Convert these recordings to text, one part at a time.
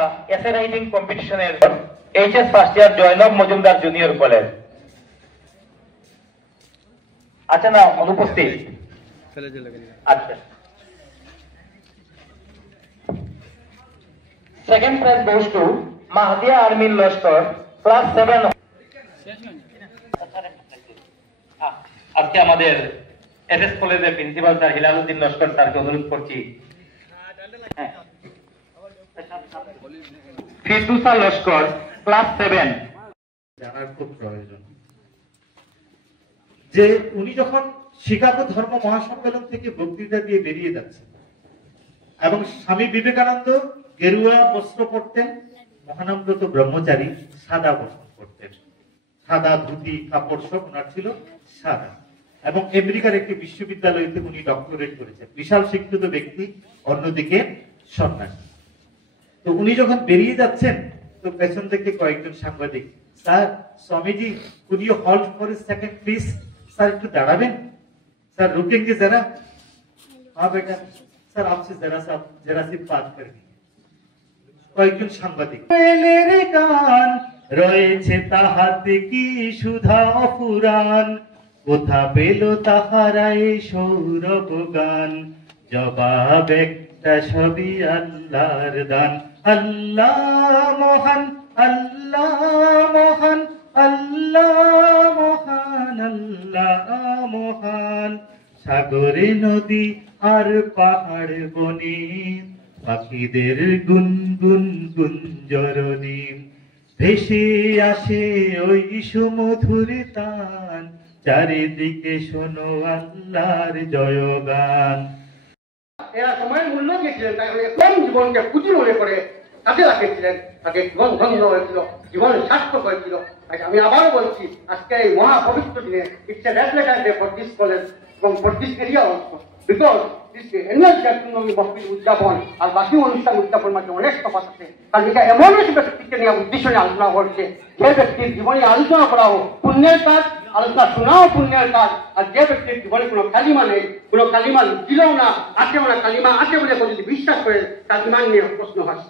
এসে রাইটিং কম্পিটিশনের HS first year Zainab Majumdar junior college. আচ্ছা না অনুপস্থিত। আচ্ছা, second prize goes to Mahdiya Armin Laskar class 7। আজকে আমাদের এসএস কলেজের প্রিন্সিপাল স্যার হিলালউদ্দিন লস্কর স্যারকে অনুরোধ করছি ফিরদৌসা লস্কর ক্লাস 7 জানার খুব প্রয়োজন যে উনি যখন শিকাগো ধর্ম মহাসম্মেলন থেকে বক্তৃতা দিয়ে বেরিয়ে যাচ্ছেন এবং স্বামী বিবেকানন্দ গেরুয়া বস্ত্র পরতেন, মহানম্রত ব্রহ্মচারী সাদা বস্ত্র পরতেন, সাদা ধুতি কাপড় সব ওনার ছিল সাদা, এবং আমেরিকার একটি বিশ্ববিদ্যালয় থেকে উনি ডক্টরেট করেছেন, বিশাল শিক্ষিত ব্যক্তি, অন্যদিকে সন্ন্যাসী। তো উনি যখন বেরিয়ে যাচ্ছেন তো পেছন থেকে কয়েকজন সাংবাদিক, sir Swamiji could you halt for a second please, sir একটু দাঁড়াবেন, স্যার রুকেंगे जरा। हाँ बेटा স্যার आपसे जरा सी बात करनी। কয়েকজন সাংবাদিক, এলের গান রয়েছে তাহাতে কি সুধা অপুরাণ, কোথা পেল তাহারা এই সৌরভ গান, জবাব একটা সবই আল্লাহর দান। আল্লাহ মহান, আল্লাহ মহান, আল্লাহ মহান, আল্লাহ মহান, সাগরে নদী আর পাহাড় বনে পাখিদের গুনগুন গুঞ্জরণী, ভেসে আসে ওই সুমধুর তান, চারিদিকে শোনো আল্লাহর জয়গান। এরা সময়ের মূল্য দিয়েছিলেন, তাই কোন জীবনকে পুঁজি মনে করে কাজে লাগিয়েছিলেন, তাকে জীবন ধন্য হয়েছিল, জীবন সার্থক হয়েছিল। আমি আবারও বলছি, আজকে এই মহা পবিত্র দিনে it's a red letter day for this college এবং for this area also, because উদযাপন আর বাকি অনুষ্ঠান উদযাপন মাঝে অনেক তফাৎ আছে। কারণ এটা এমন একটি ব্যক্তিকে নিয়ে উদ্দেশ্য নিয়ে আলোচনা করছে, যে ব্যক্তির জীবনে আলোচনা করা হোক পুণ্যের কাজ, আলোচনা শোনাও পুণ্যের কাজ, আর যে ব্যক্তির জীবনে কোনো কালিমা নেই, কোনো কালিমা দিলেও না, আছেও না, কালিমা আছে বলে যদি বিশ্বাস করে তার ইমান নিয়ে প্রশ্ন হয়।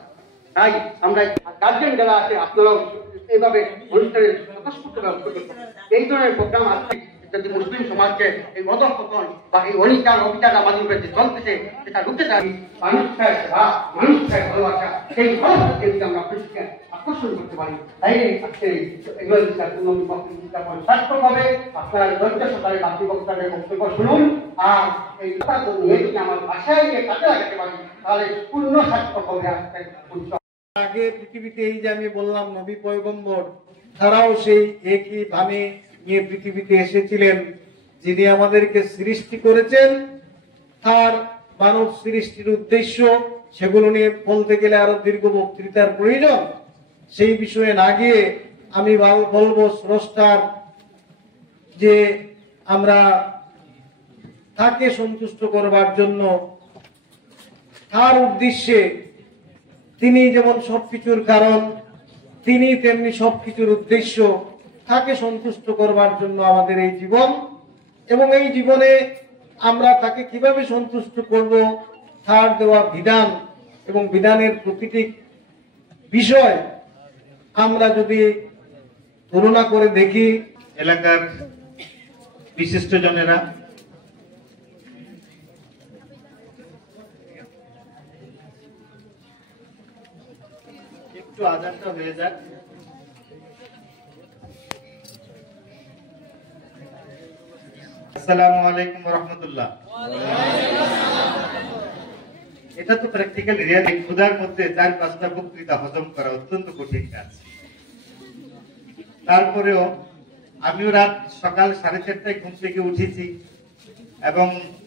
তাই আমরা গার্জেন যারা আছে আপনারাও এইভাবে অনুষ্ঠানের স্বতঃস্ফূর্তভাবে এই ধরনের প্রোগ্রাম আছে, যদি মুসলিম সমাজকে এই অধঃপতন বা এই অনিচার অবিচার আমাদের উপরে যে চলতেছে সেটা রুখে দাঁড়িয়ে মানুষের সেবা, মানুষের ভালোবাসা, সেই ভালোবাসাকে যদি আমরা কৃষিকে আকর্ষণ করতে পারি, তাইলে আজকে এগুলো উদযাপন সার্থক হবে। আপনারা ধৈর্য সহকারে বাকি বক্তাদের বক্তব্য শুনুন, আর এই নিয়ে যদি আমার ভাষায় নিয়ে কাজে লাগাতে পারি তাহলে পূর্ণ সার্থক হবে আজকে উৎসব। আগে পৃথিবীতে এই যে আমি বললাম নবী পয়গম্বর, তারাও সেই একই ভাবে নিয়ে পৃথিবীতে এসেছিলেন, যিনি আমাদেরকে সৃষ্টি করেছেন, তার মানব সৃষ্টির উদ্দেশ্য, সেগুলো নিয়ে বলতে গেলে আরো দীর্ঘ বক্তৃতার প্রয়োজন। সেই বিষয়ে না গিয়ে আমি বলবো স্রষ্টার যে আমরা তাকে সন্তুষ্ট করবার জন্য, তার উদ্দেশ্যে, তিনি যেমন সবকিছুর কারণ, তিনি তেমনি সবকিছুর উদ্দেশ্য, তাকে সন্তুষ্ট করবার জন্য আমাদের এই জীবন, এবং এই জীবনে আমরা তাকে কিভাবে সন্তুষ্ট করব, তার দেওয়া বিধান এবং বিধানের প্রতিটি বিষয় আমরা যদি তুলনা করে দেখি, এলাকার বিশিষ্ট জনেরা, একটু আজানটা হয়ে যাক। আসসালামু আলাইকুম ওয়া রাহমাতুল্লাহ। এটা তো প্র্যাকটিক্যাল রিয়ালিটি। ক্ষুধার মধ্যে 4-5টা বক্তৃতা হজম করা অত্যন্ত কঠিন কাজ। তারপরেও আমিও রাত সকাল 4:30টায় ঘুম থেকে উঠেছি এবং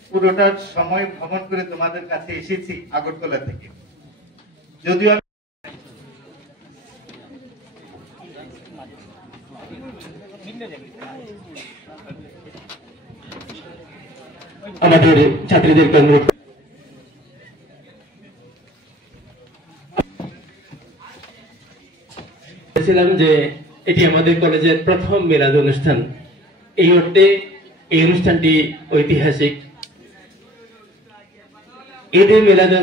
পুরোটা সময় ভ্রমণ করে তোমাদের কাছে এসেছি আগরতলা থেকে। যদিও আমাদের ছাত্রীদেরকে অনুরোধ করেছিলাম যে এটি আমাদের কলেজের প্রথম মিলাদ অনুষ্ঠান। এই অর্থে এই অনুষ্ঠানটি ঐতিহাসিক। ঈদে মিলাদ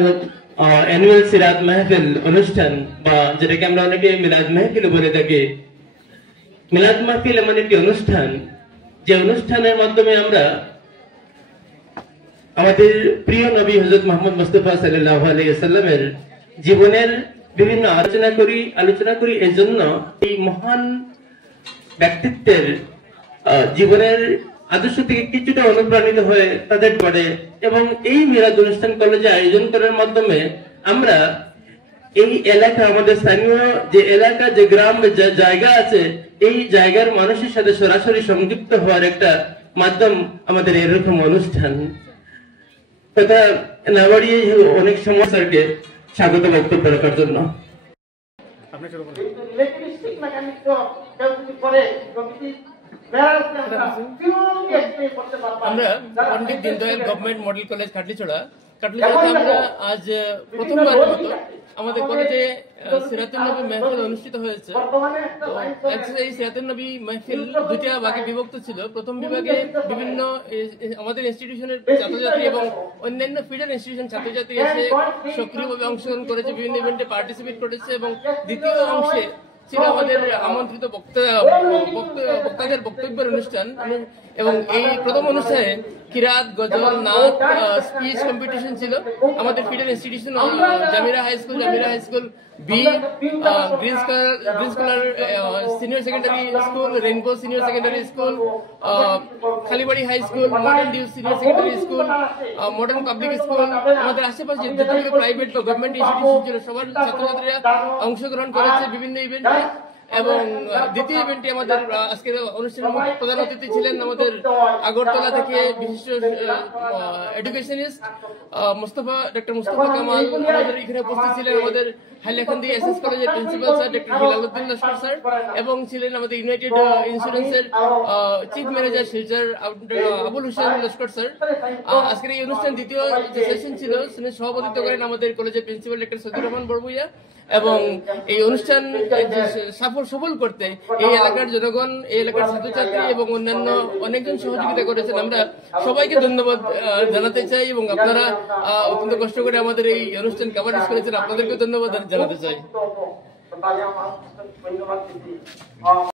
অ্যানুয়াল সিরাত মাহফিল অনুষ্ঠান বা যেটাকে আমরা অনেকে মিলাদ মাহফিল বলে থাকি। মিলাদ মাহফিল এমন একটি অনুষ্ঠান যে অনুষ্ঠানের মাধ্যমে আমরা আমাদের প্রিয় নবী হযরত মুহাম্মদ মুস্তাফা সাল্লাল্লাহু আলাইহি ওয়াসাল্লামের জীবনের বিভিন্ন আলোচনা করি এজন্য এই মহান ব্যক্তিত্বের জীবনের আদর্শ থেকে কিছুটা অনুপ্রাণিত হয়ে তাদের পড়ে এবং এই মিলাদ অনুষ্ঠান কলেজে আয়োজন করার মাধ্যমে আমরা এই এলাকা, আমাদের স্থানীয় যে এলাকা, যে গ্রাম, যে জায়গা আছে, এই জায়গার মানুষের সাথে সরাসরি সংযুক্ত হওয়ার একটা মাধ্যম আমাদের এরকম অনুষ্ঠান। তথা না বাড়িয়ে অনেক সময় স্যারকে স্বাগত বক্তব্য রাখার জন্য। আমরা Pandit Deendayal government model college Katlicherra আমরা আজ প্রথমবার মতো আমাদের কলেজে সিরাতুন নবী মাহফিল অনুষ্ঠিত হয়েছে। তো এই সিরাতুন নবী মাহফিল দুইটা ভাগে বিভক্ত ছিল। প্রথম বিভাগে বিভিন্ন আমাদের ইনস্টিটিউশনের ছাত্রছাত্রী এবং অন্যান্য ফিডার ইনস্টিটিউশন ছাত্রছাত্রী এসে সক্রিয়ভাবে অংশগ্রহণ করেছে, বিভিন্ন ইভেন্টে পার্টিসিপেট করেছে এবং দ্বিতীয় অংশে ছিল আমাদের আমন্ত্রিত বক্তাদের বক্তব্যের অনুষ্ঠান। এবং এই প্রথম অনুষ্ঠানে কিরাত, গজল, নাচ, স্পিচ কম্পিটিশন ছিল। আমাদের feeder institution Jamira high school B, green scholar senior secondary school, rainbow senior secondary school, Khalibari high school, modern dew senior secondary school, modern public school, আমাদের আশেপাশে যত প্রাইভেট বা গভর্নমেন্ট ইনস্টিটিউশন ছিল সবার ছাত্রছাত্রীরা অংশগ্রহণ করেছে বিভিন্ন ইভেন্টে। এবং দ্বিতীয় ইভেন্টে আমাদের আজকের অনুষ্ঠানের প্রধান অতিথি ছিলেন আমাদের আগরতলা থেকে বিশিষ্ট এডুকেশনিস্ট ডক্টর মুস্তফা কামাল। আমাদের এখানে উপস্থিত ছিলেন আমাদের হাইলাকান্দি এসএস কলেজের principal sir doctor Hilaluddin Laskar sir এবং ছিলেন আমাদের ইউনাইটেড ইন্স্যুরেন্সের chief manager Silchar Abul Hossain Laskar sir. আজকের এই অনুষ্ঠান দ্বিতীয় যে সেশন ছিল সেখানে সভাপতিত্ব করেন আমাদের কলেজের প্রিন্সিপাল ডক্টর সদুর রহমান বড়ভূইয়া। এবং এই অনুষ্ঠান সফল করতে এই এলাকার জনগণ, এই এলাকার ছাত্রছাত্রী এবং অন্যান্য অনেকজন সহযোগিতা করেছেন। আমরা সবাইকে ধন্যবাদ জানাতে চাই এবং আপনারা অত্যন্ত কষ্ট করে আমাদের এই অনুষ্ঠান কভারেজ করেছেন, আপনাদেরকে ধন্যবাদ জানাতে চাই।